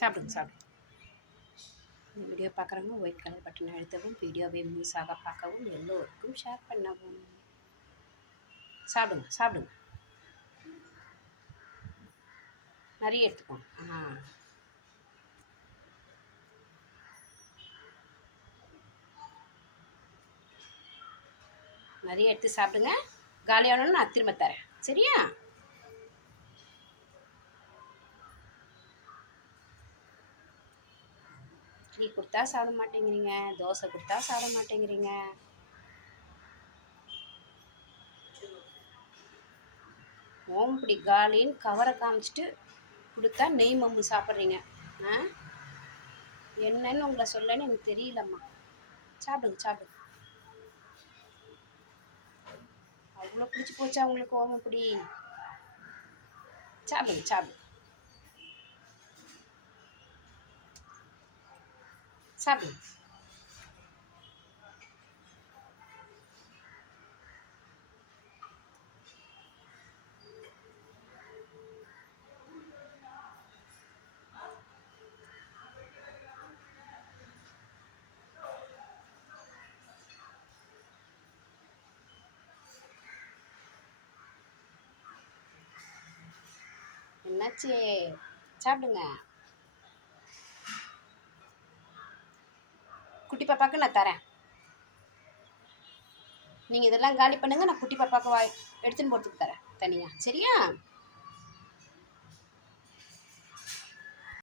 சாப்பிடுங்க சாப்பிடுங்க. இந்த வீடியோ பார்க்குறவங்க ஒயிட் கலர் பட்டனை அழுத்தவும் வீடியோவை முழுசாக பார்க்கவும் எல்லோருக்கும் ஷேர் பண்ணவும். சாப்பிடுங்க சாப்பிடுங்க. நிறைய எடுத்துக்கோங்க. ஆ. நிறைய எடுத்து சாப்பிடுங்க. காலியானோன்னு நான் திரும்ப தரேன். சரியா? இட்லி கொடுத்தா சாப்பிட மாட்டேங்கிறீங்க தோசை கொடுத்தா சாப்பிட மாட்டேங்கிறீங்க. ஓம்புடி காலின்னு கவரை காமிச்சிட்டு கொடுத்தா நெய் மம்பு சாப்பிட்றீங்க. ஆ? என்னன்னு உங்களை சொல்லன்னு எனக்கு தெரியலம்மா. சாப்பிடுங்க சாப்பிடுங்க. அவ்வளோ பிடிச்சி போச்சா உங்களுக்கு பிடி சாப்பிடுங்க சாப்பிடுங்க. சாப்பிடுங்க என்னாச்சு? சாப்பிடுங்க. குட்டி பாப்பாவுக்கு நான் தரேன். நீங்கள் இதெல்லாம் காலி பண்ணுங்கள் நான் குட்டி பாப்பாவுக்கு வாய் எடுத்துன்னு போகிறதுக்கு தரேன் தனியாக சரியா?